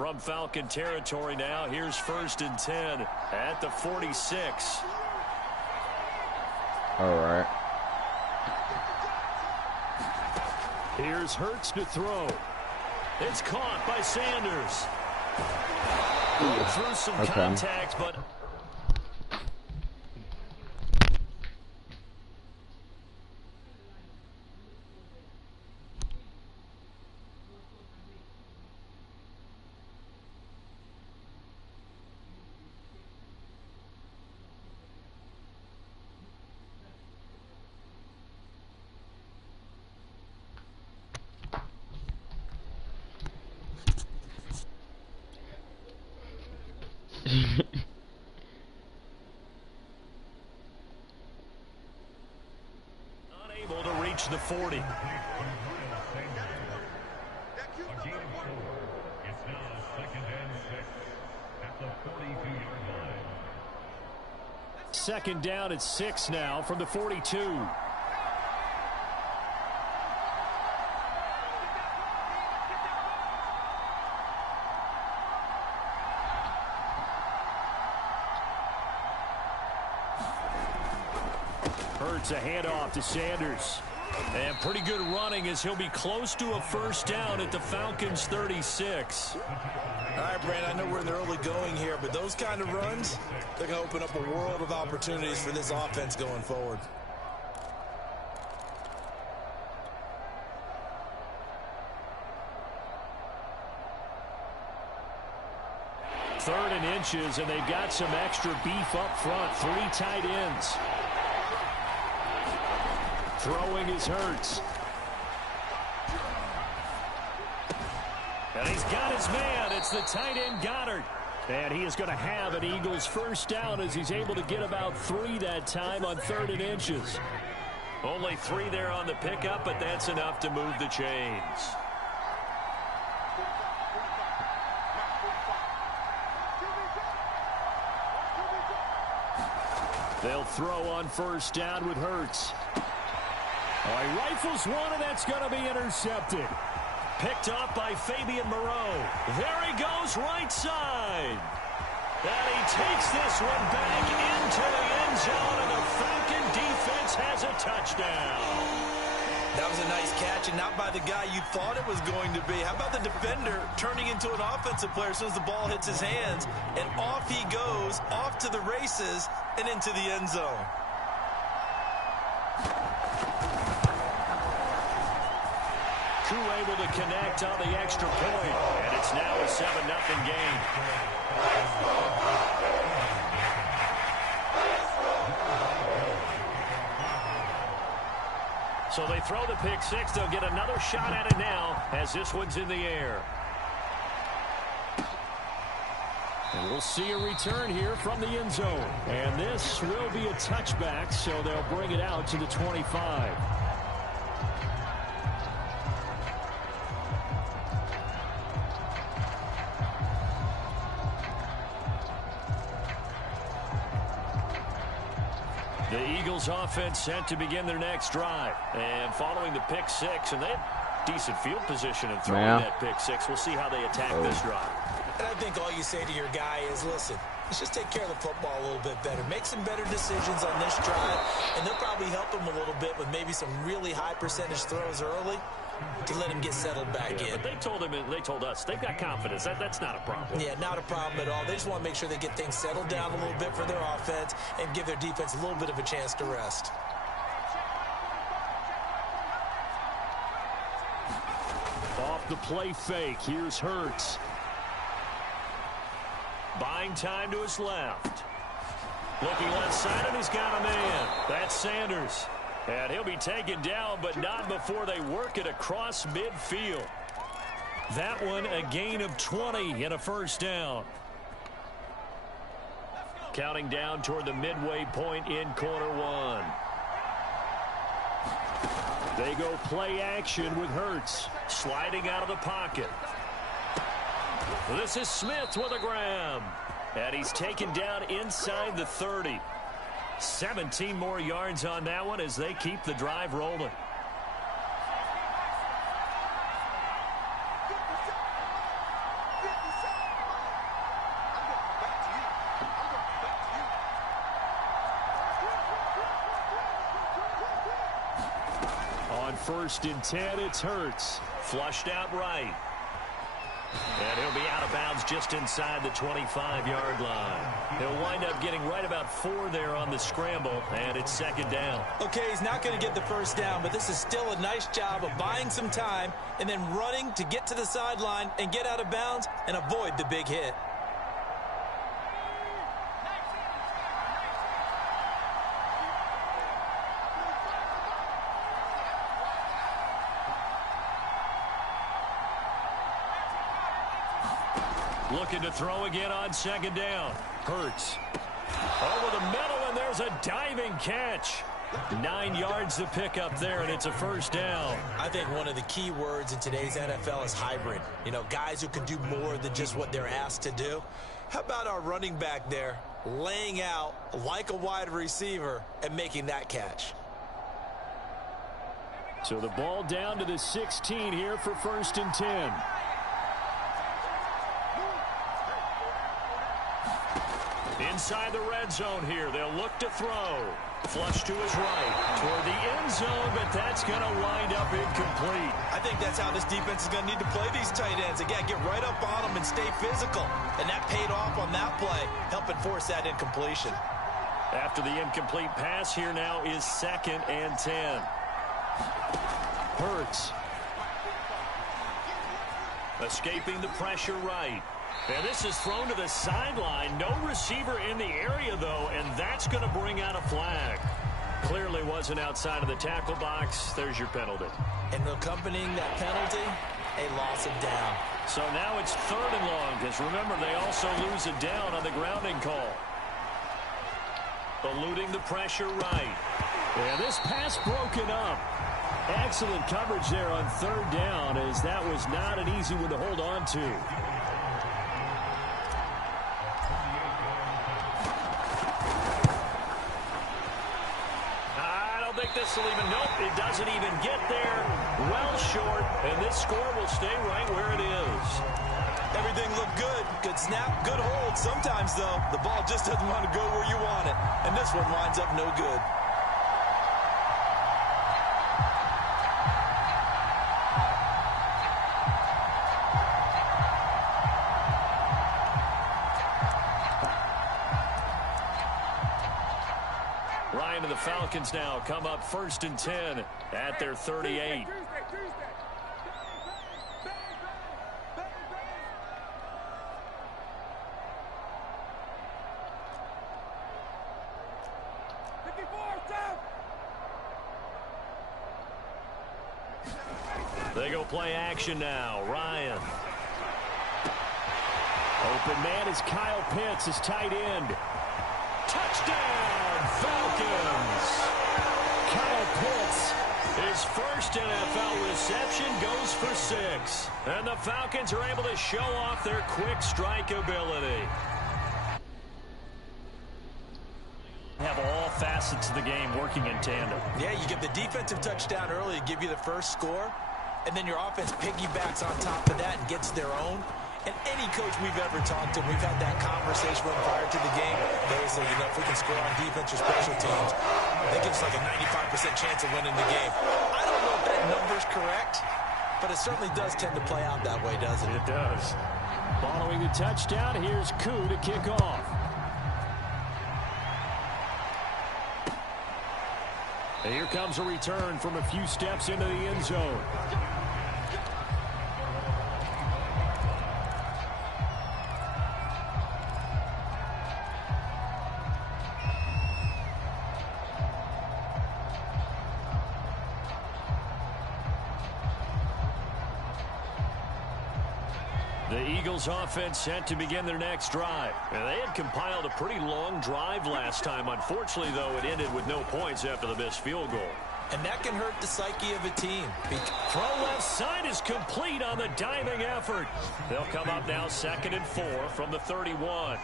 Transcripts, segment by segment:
From Falcon territory now, here's 1st and 10 at the 46. All right. Here's Hurts to throw. It's caught by Sanders. Through some contact, but... Unable to reach the 40. It's now 2nd and 6 at the 42-yard line. 2nd down at 6 now from the 42. Hurts a handoff to Sanders. And pretty good running as he'll be close to a 1st down at the Falcons' 36. All right, Brand, I know we're in the early going here, but those kind of runs, they're going to open up a world of opportunities for this offense going forward. Third and inches, and they've got some extra beef up front. 3 tight ends. Throwing is Hurts. And he's got his man. It's the tight end Goddard. And he is going to have an Eagles 1st down as he's able to get about 3 that time on 3rd and inches. Only 3 there on the pickup, but that's enough to move the chains. They'll throw on 1st down with Hurts. Oh, he rifles one, and that's going to be intercepted. Picked up by Fabian Moreau. There he goes, right side. And he takes this one back into the end zone, and the Falcon defense has a touchdown. That was a nice catch, and not by the guy you thought it was going to be. How about the defender turning into an offensive player as soon as the ball hits his hands, and off he goes, off to the races, and into the end zone. Able to connect on the extra point, and it's now a 7-0 game. So they throw the pick 6. They'll get another shot at it now as this one's in the air. And we'll see a return here from the end zone. And this will be a touchback, so they'll bring it out to the 25. The Eagles offense set to begin their next drive. And following the pick 6, and they have decent field position and throwing that pick 6. We'll see how they attack this drive. And I think all you say to your guy is, listen, let's just take care of the football a little bit better. Make some better decisions on this drive, and they'll probably help him a little bit with maybe some really high percentage throws early to let him get settled back in. But they told us they've got confidence. That's not a problem. Yeah, not a problem at all. They just want to make sure they get things settled down a little bit for their offense and give their defense a little bit of a chance to rest. Off the play fake, here's Hurts. Buying time to his left. Looking left side, and he's got a man. That's Sanders. And he'll be taken down, but not before they work it across midfield. That one a gain of 20 and a 1st down. Counting down toward the midway point in quarter 1. They go play action with Hurts. Sliding out of the pocket. This is Smith with a grab. And he's taken down inside the 30. 17 more yards on that one as they keep the drive rolling. on 1st and 10. It's Hurts. Flushed out right. And he'll be out of bounds just inside the 25-yard line. He'll wind up getting right about 4 there on the scramble, and it's 2nd down. Okay, he's not going to get the 1st down, but this is still a nice job of buying some time and then running to get to the sideline and get out of bounds and avoid the big hit. Looking to throw again on 2nd down. Hurts. Over the middle, and there's a diving catch. 9 yards to pick up there, and it's a 1st down. I think one of the key words in today's NFL is hybrid. You know, guys who can do more than just what they're asked to do. How about our running back there laying out like a wide receiver and making that catch? So the ball down to the 16 here for 1st and 10. Inside the red zone here. They'll look to throw. Flush to his right. Toward the end zone, but that's going to wind up incomplete. I think that's how this defense is going to need to play these tight ends. Again, get right up on them and stay physical. And that paid off on that play, helping force that incompletion. After the incomplete pass, here now is 2nd and 10. Hurts. Escaping the pressure right. And this is thrown to the sideline. No receiver in the area, though, and that's going to bring out a flag. Clearly wasn't outside of the tackle box. There's your penalty. And accompanying that penalty, a loss of down. So now it's 3rd and long, because remember, they also lose a down on the grounding call. Eluding the pressure right. And this pass broken up. Excellent coverage there on 3rd down, as that was not an easy one to hold on to. This will even, nope, it doesn't even get there. Well short, and this score will stay right where it is. Everything looked good. Good snap, good hold. Sometimes, though, the ball just doesn't want to go where you want it. And this one winds up no good. Ryan and the Falcons now come up 1st and 10 at their 38. They go play action now. Ryan. Open man is Kyle Pitts, his tight end. Touchdown, Falcons! Kyle Pitts, his first NFL reception, goes for 6. And the Falcons are able to show off their quick strike ability. Have all facets of the game working in tandem. Yeah, you get the defensive touchdown early to give you the first score, and then your offense piggybacks on top of that and gets their own. And any coach we've ever talked to, we've had that conversation prior to the game. They say, you know, if we can score on defense or special teams, that gives like a 95% chance of winning the game. I don't know if that number's correct, but it certainly does tend to play out that way, doesn't it? It does. Following the touchdown, here's Koo to kick off. And here comes a return from a few steps into the end zone. The Eagles offense set to begin their next drive. And they had compiled a pretty long drive last time. Unfortunately, though, it ended with no points after the missed field goal. And that can hurt the psyche of a team. Throw left side is complete on the diving effort. They'll come up now 2nd and 4 from the 31.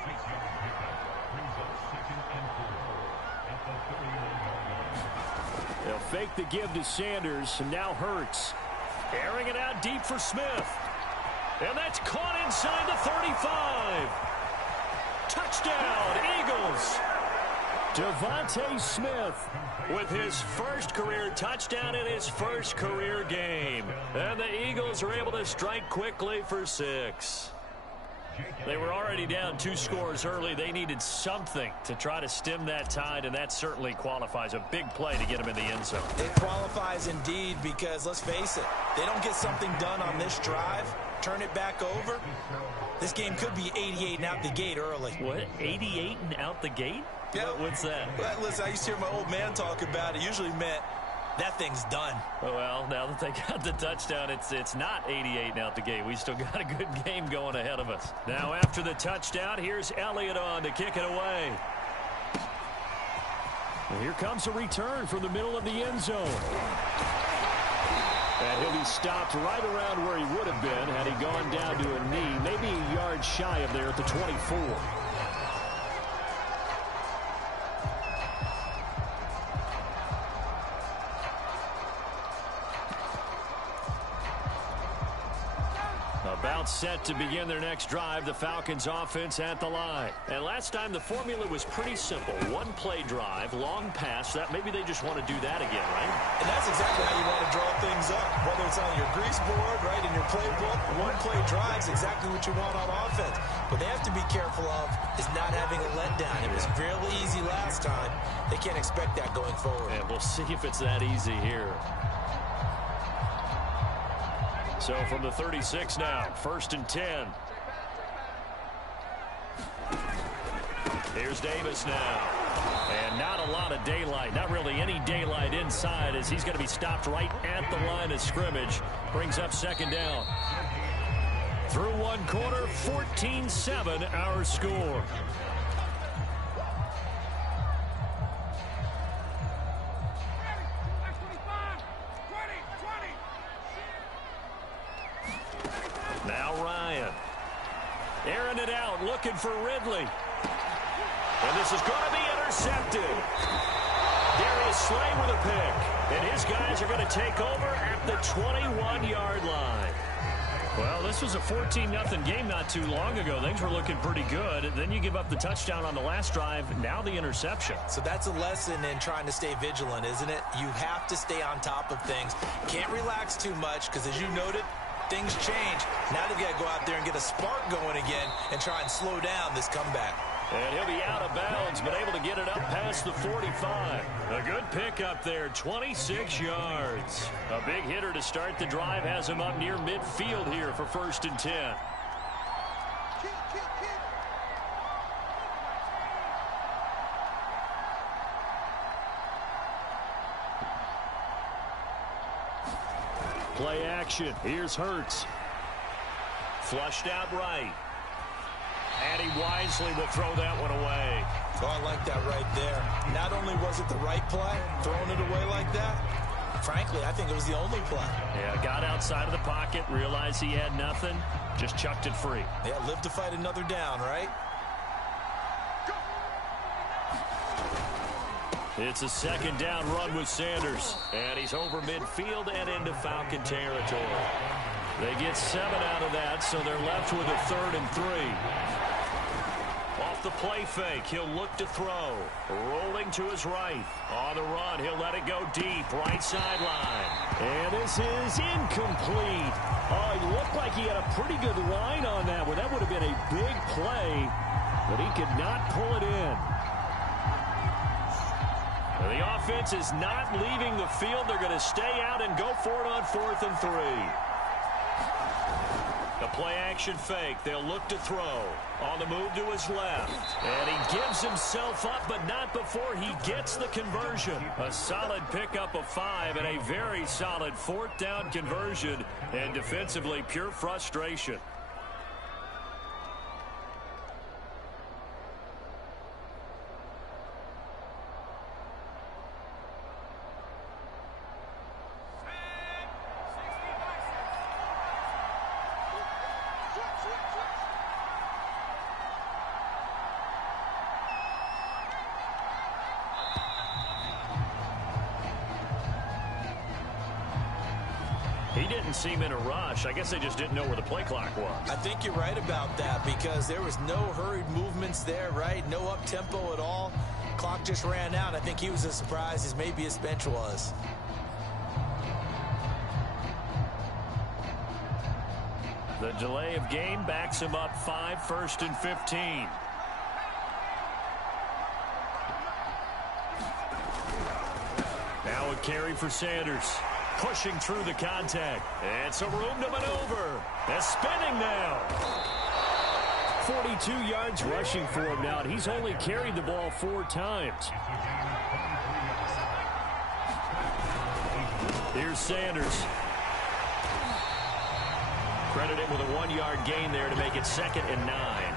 They'll fake the give to Sanders, and now Hurts. Airing it out deep for Smith. And that's caught inside the 35. Touchdown, Eagles. Devontae Smith with his first career touchdown in his first career game. And the Eagles are able to strike quickly for 6. They were already down 2 scores early. They needed something to try to stem that tide, and that certainly qualifies. A big play to get them in the end zone. It qualifies indeed because, let's face it, they don't get something done on this drive, turn it back over, this game could be 88 and out the gate early. What, 88 and out the gate? Yeah. What's that? Well, listen, I used to hear my old man talk about it. Usually meant that thing's done. Well, now that they got the touchdown, it's not 88 and out the gate. We still got a good game going ahead of us. Now, after the touchdown, here's Elliott on to kick it away. Well, here comes a return from the middle of the end zone. And he'll be stopped right around where he would have been had he gone down to a knee, maybe a yard shy of there at the 24. About set to begin their next drive, the Falcons offense at the line. And last time the formula was pretty simple. One play drive, long pass. That maybe they just want to do that again, right? And that's exactly how you want to draw things up. Whether it's on your grease board, right, in your playbook, one play drive is exactly what you want on offense. What they have to be careful of is not having a letdown. It was really easy last time. They can't expect that going forward. And we'll see if it's that easy here. So from the 36 now, 1st and 10. Here's Davis now. And not a lot of daylight, not really any daylight inside as he's going to be stopped right at the line of scrimmage. Brings up 2nd down. Through 1 quarter, 14-7 our score. Now Ryan. Airing it out, looking for Ridley. And this is going to be intercepted. Darius Slay with a pick. And his guys are going to take over at the 21-yard line. Well, this was a 14-0 game not too long ago. Things were looking pretty good. Then you give up the touchdown on the last drive. Now the interception. So that's a lesson in trying to stay vigilant, isn't it? You have to stay on top of things. Can't relax too much because, as you noted, things change. Now they've got to go out there and get a spark going again and try and slow down this comeback. And he'll be out of bounds, but able to get it up past the 45. A good pickup there, 26 yards. A big hitter to start the drive has him up near midfield here for 1st and 10. Play action. Here's Hurts. Flushed out right. And he wisely will throw that one away. Oh, I like that right there. Not only was it the right play, throwing it away like that, frankly, I think it was the only play. Yeah, got outside of the pocket, realized he had nothing, just chucked it free. Yeah, live to fight another down, right? It's a 2nd down run with Sanders. And he's over midfield and into Falcon territory. They get 7 out of that, so they're left with a 3rd and 3. Off the play fake, he'll look to throw. Rolling to his right. On the run, he'll let it go deep. Right sideline. And this is incomplete. Oh, he looked like he had a pretty good line on that one. That would have been a big play, but he could not pull it in. The offense is not leaving the field. They're going to stay out and go for it on 4th and 3. The play-action fake. They'll look to throw. On the move to his left. And he gives himself up, but not before he gets the conversion. A solid pickup of 5 and a very solid 4th down conversion. And defensively, pure frustration. He didn't seem in a rush. I guess they just didn't know where the play clock was. I think you're right about that because there was no hurried movements there, right? No up-tempo at all. Clock just ran out. I think he was as surprised as maybe his bench was. The delay of game backs him up 5, 1st and 15. Now a carry for Sanders. Pushing through the contact. It's a room to maneuver. They're spinning now. 42 yards rushing for him now. He's only carried the ball 4 times. Here's Sanders. Credit him with a 1-yard gain there to make it 2nd and 9.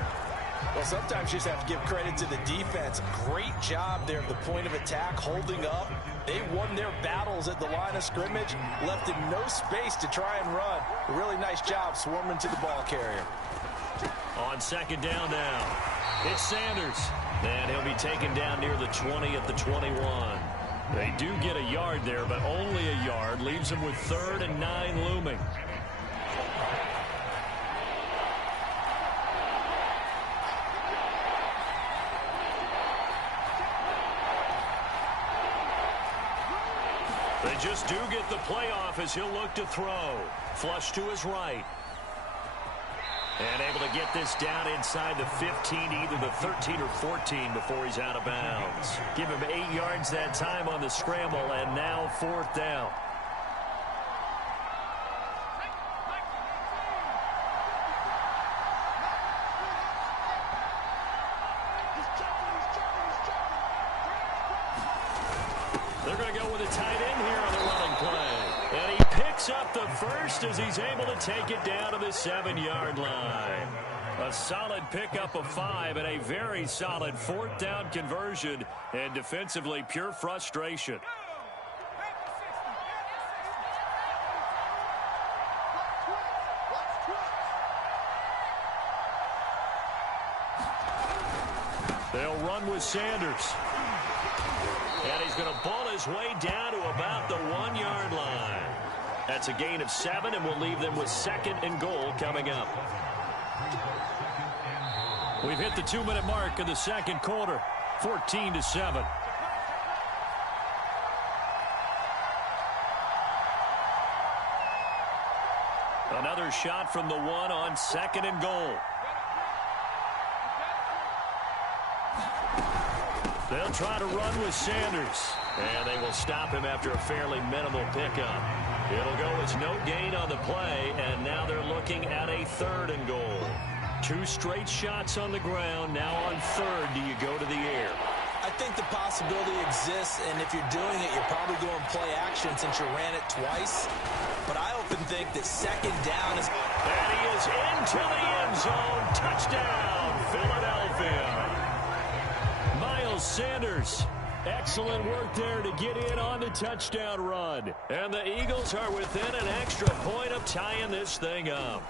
Well, sometimes you just have to give credit to the defense. Great job there at the point of attack, holding up. They won their battles at the line of scrimmage, left him no space to try and run. A really nice job swarming to the ball carrier. On 2nd down now, it's Sanders. And he'll be taken down near the 20 at the 21. They do get a yard there, but only a yard. Leaves them with 3rd and 9 looming. They just do get the playoff as he'll look to throw. Flush to his right. And able to get this down inside the 15, either the 13 or 14 before he's out of bounds. Give him 8 yards that time on the scramble, and now 4th down. They're going to go with a tight end here on the running play. And he picks up the first as he's able to take it down to the 7-yard line. A solid pickup of 5 and a very solid 4th down conversion. And defensively, pure frustration. They'll run with Sanders. And he's going to ball his way down to about the 1-yard line. That's a gain of 7, and we'll leave them with 2nd and goal coming up. We've hit the 2-minute mark in the 2nd quarter, 14-7. Another shot from the 1 on 2nd and goal. They'll try to run with Sanders. And they will stop him after a fairly minimal pickup. It'll go as no gain on the play, and now they're looking at a 3rd and goal. 2 straight shots on the ground. Now on 3rd, do you go to the air? I think the possibility exists, and if you're doing it, you're probably going play action since you ran it twice. But I often think that 2nd down is... And he is into the end zone. Touchdown, Philadelphia. Miles Sanders. Excellent work there to get in on the touchdown run. And the Eagles are within an extra point of tying this thing up.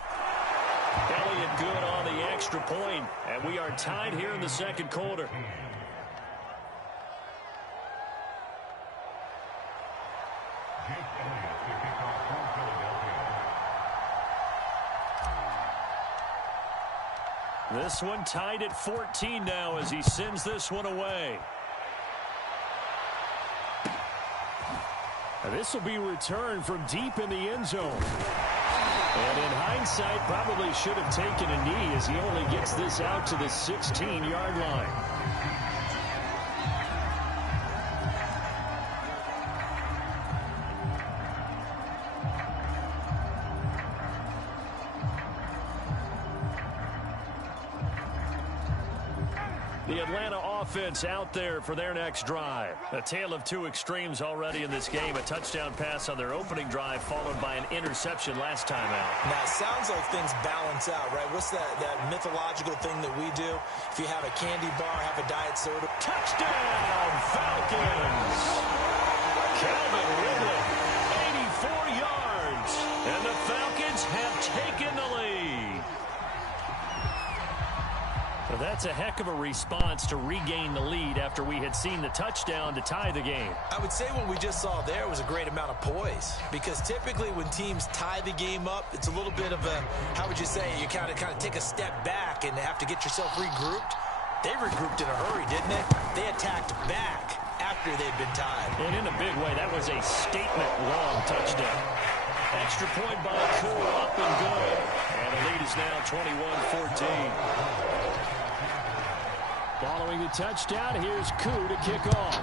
Elliott good on the extra point, and we are tied here in the 2nd quarter. This one tied at 14 now as he sends this one away. And this will be returned from deep in the end zone. And in hindsight, probably should have taken a knee as he only gets this out to the 16-yard line. The Atlanta offense out there for their next drive. A tale of 2 extremes already in this game. A touchdown pass on their opening drive followed by an interception last time out. Now, it sounds like things balance out, right? What's that mythological thing that we do? If you have a candy bar, have a diet soda. Touchdown, Falcons! Calvin Ridley, 84 yards. And the Falcons have taken the lead. Well, that's a heck of a response to regain the lead after we had seen the touchdown to tie the game. I would say what we just saw there was a great amount of poise, because typically when teams tie the game up, it's a little bit of a, how would you say, you kind of take a step back and have to get yourself regrouped. They regrouped in a hurry, didn't they? They attacked back after they'd been tied. And in a big way, that was a statement-long touchdown. Extra point by Koo, up and good. And the lead is now 21-14. Following the touchdown, here's Koo to kick off.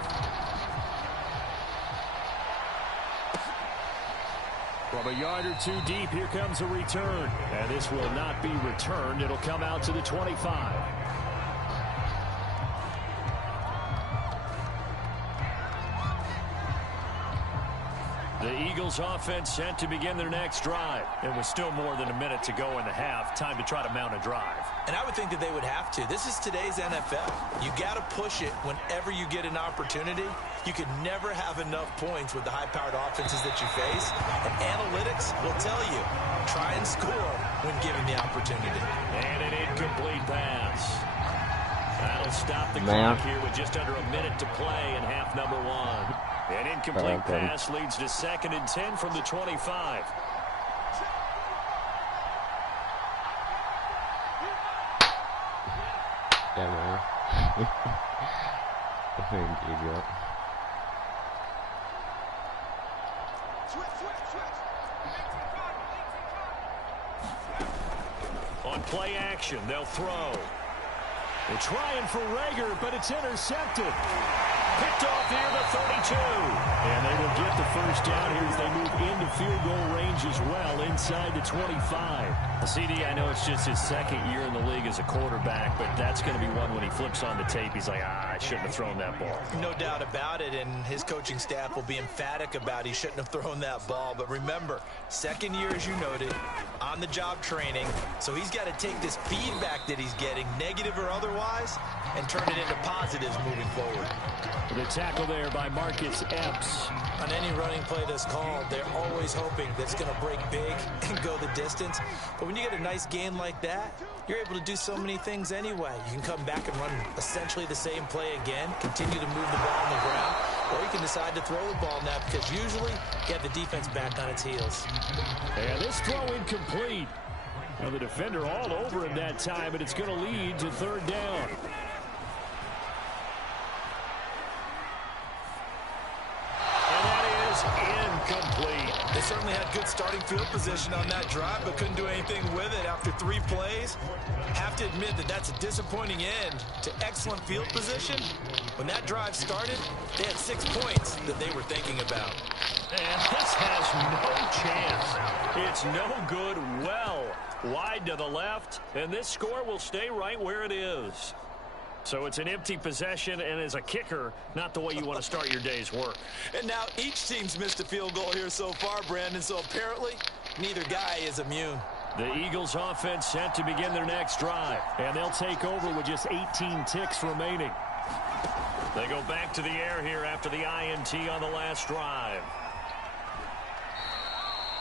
From a yard or two deep, here comes a return. And this will not be returned. It'll come out to the 25. The Eagles offense set to begin their next drive. It was still more than a minute to go in the half. Time to try to mount a drive. And I would think that they would have to. This is today's NFL. You got to push it whenever you get an opportunity. You can never have enough points with the high-powered offenses that you face. And analytics will tell you, try and score when given the opportunity. And an incomplete pass. That'll stop the clock here with just under a minute to play in half number one. An incomplete pass leads to 2nd and 10 from the 25. Yeah, man. I think idiot. On play action, they'll throw. They're trying for Rager, but it's intercepted. Picked off near the 32. And they will get the first down here as they move into field goal range as well, inside the 25. CD, I know it's just his 2nd year in the league as a quarterback, but that's going to be one when he flips on the tape. He's like, I shouldn't have thrown that ball. No doubt about it, and his coaching staff will be emphatic about he shouldn't have thrown that ball. But remember, 2nd year, as you noted, on-the-job training, so he's got to take this feedback that he's getting, negative or otherwise, and turn it into positives moving forward. The tackle there by Marcus Epps. On any running play that's called, they're always hoping that it's going to break big and go the distance. But when you get a nice gain like that, you're able to do so many things anyway. You can come back and run essentially the same play again, continue to move the ball on the ground, or you can decide to throw the ball now because usually you have the defense back on its heels. And this throw incomplete. Now the defender all over him that time, but it's going to lead to 3rd down. Incomplete. They certainly had good starting field position on that drive, but couldn't do anything with it after 3 plays. Have to admit that that's a disappointing end to excellent field position. When that drive started, they had 6 points that they were thinking about. And this has no chance. It's no good. Well wide to the left, and this score will stay right where it is. So it's an empty possession, and as a kicker, not the way you want to start your day's work. And now each team's missed a field goal here so far, Brandon, so apparently neither guy is immune. The Eagles offense set to begin their next drive, and they'll take over with just 18 ticks remaining. They go back to the air here after the INT on the last drive.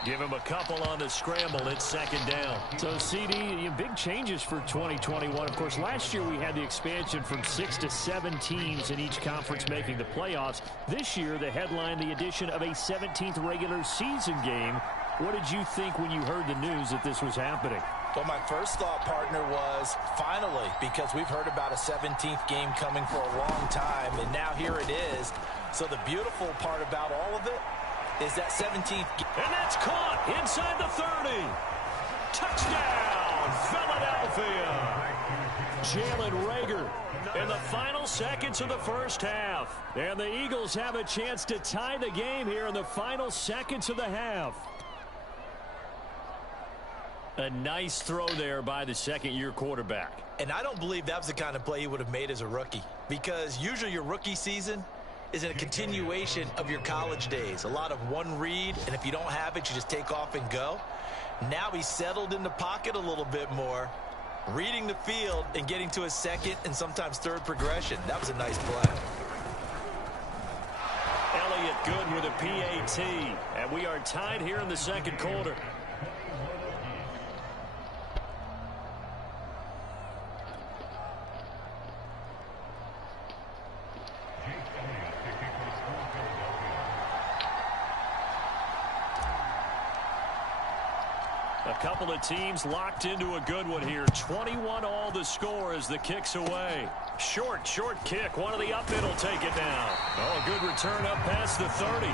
Give him a couple on the scramble. It's 2nd down. So, CD, big changes for 2021. Of course, last year we had the expansion from 6 to 7 teams in each conference making the playoffs. This year, the headline, the addition of a 17th regular season game. What did you think when you heard the news that this was happening? Well, my first thought, partner, was finally, because we've heard about a 17th game coming for a long time, and now here it is. So the beautiful part about all of it is that 17th game. And that's caught inside the 30. Touchdown, Philadelphia. Jalen Rager in the final seconds of the first half. And the Eagles have a chance to tie the game here in the final seconds of the half. A nice throw there by the 2nd-year quarterback. And I don't believe that was the kind of play he would have made as a rookie, because usually your rookie season is in a continuation of your college days. A lot of one read, and if you don't have it, you just take off and go. Now he's settled in the pocket a little bit more, reading the field and getting to his 2nd and sometimes 3rd progression. That was a nice play. Elliott good with a PAT, and we are tied here in the 2nd quarter. A couple of teams locked into a good one here. 21 all the score as the kick's away. Short kick. One of the up middle take it down. Oh, a good return up past the 30.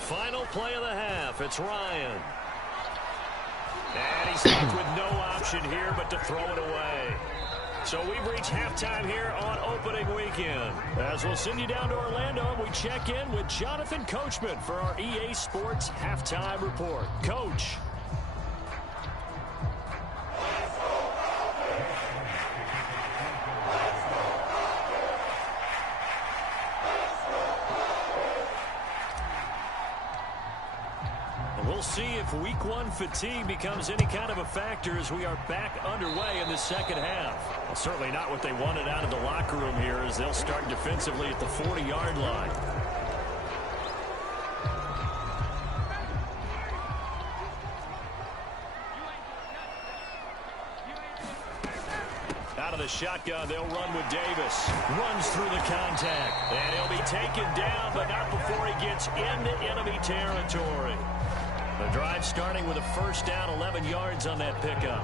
Final play of the half. It's Ryan. And he's left with no option here but to throw it away. So we've reached halftime here on opening weekend. As we'll send you down to Orlando, we check in with Jonathan Coachman for our EA Sports Halftime Report. Coach. We'll see if week one fatigue becomes any kind of a factor as we are back underway in the second half. Well, certainly not what they wanted out of the locker room here as they'll start defensively at the 40-yard line. Out of the shotgun, they'll run with Davis. Runs through the contact. And he'll be taken down, but not before he gets into enemy territory. The drive starting with a first down, 11 yards on that pickup.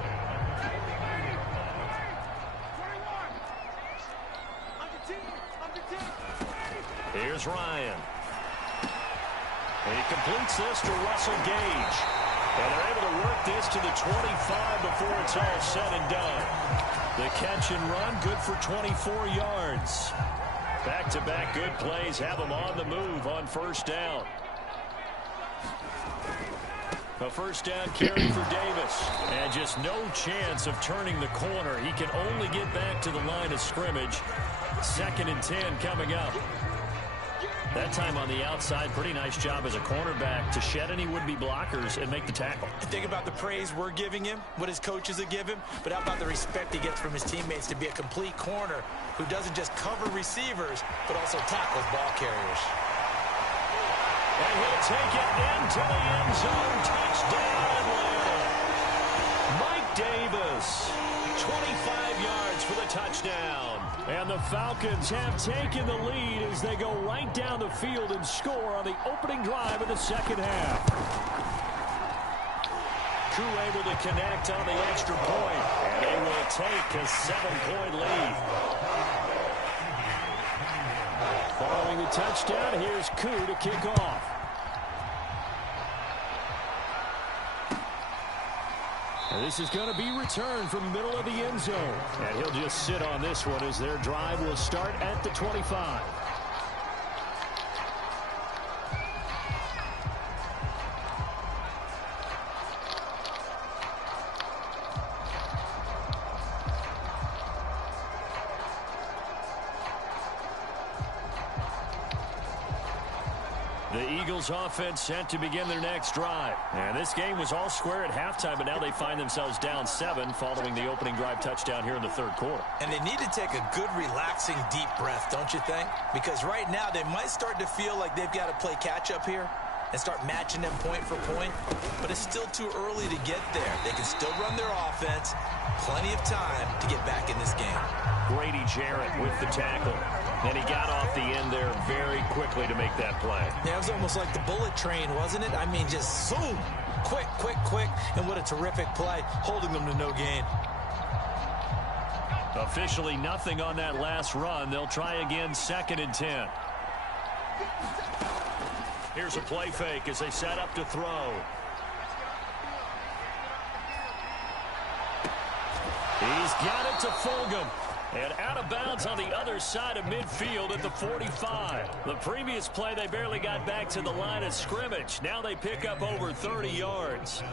Here's Ryan. And he completes this to Russell Gage. And they're able to work this to the 25 before it's all said and done. The catch and run, good for 24 yards. Back-to-back good plays have them on the move on first down. A first down carry for Davis. And just no chance of turning the corner. He can only get back to the line of scrimmage. 2nd and 10 coming up. That time on the outside, pretty nice job as a cornerback to shed any would-be blockers and make the tackle. Think about the praise we're giving him, what his coaches have given, but how about the respect he gets from his teammates to be a complete corner who doesn't just cover receivers, but also tackles ball carriers. And he'll take it into the end zone. Touchdown, Atlanta. Mike Davis, 25 yards for the touchdown. And the Falcons have taken the lead as they go right down the field and score on the opening drive of the second half. Koo able to connect on the extra point. And they will take a 7-point lead. Following the touchdown, here's Koo to kick off. And this is going to be returned from the middle of the end zone. And he'll just sit on this one as their drive will start at the 25. The Eagles offense set to begin their next drive. And this game was all square at halftime, but now they find themselves down 7 following the opening drive touchdown here in the third quarter. And they need to take a good, relaxing, deep breath, don't you think? Because right now they might start to feel like they've got to play catch-up here and start matching them point for point. But it's still too early to get there. They can still run their offense. Plenty of time to get back in this game. Grady Jarrett with the tackle. And he got off the end there very quickly to make that play. Yeah, it was almost like the bullet train, wasn't it? I mean, just zoom. Quick. And what a terrific play, holding them to no gain. Officially nothing on that last run. They'll try again, 2nd and 10. Here's a play fake as they set up to throw. He's got it to Fulgham. And out of bounds on the other side of midfield at the 45. The previous play, they barely got back to the line of scrimmage. Now they pick up over 30 yards.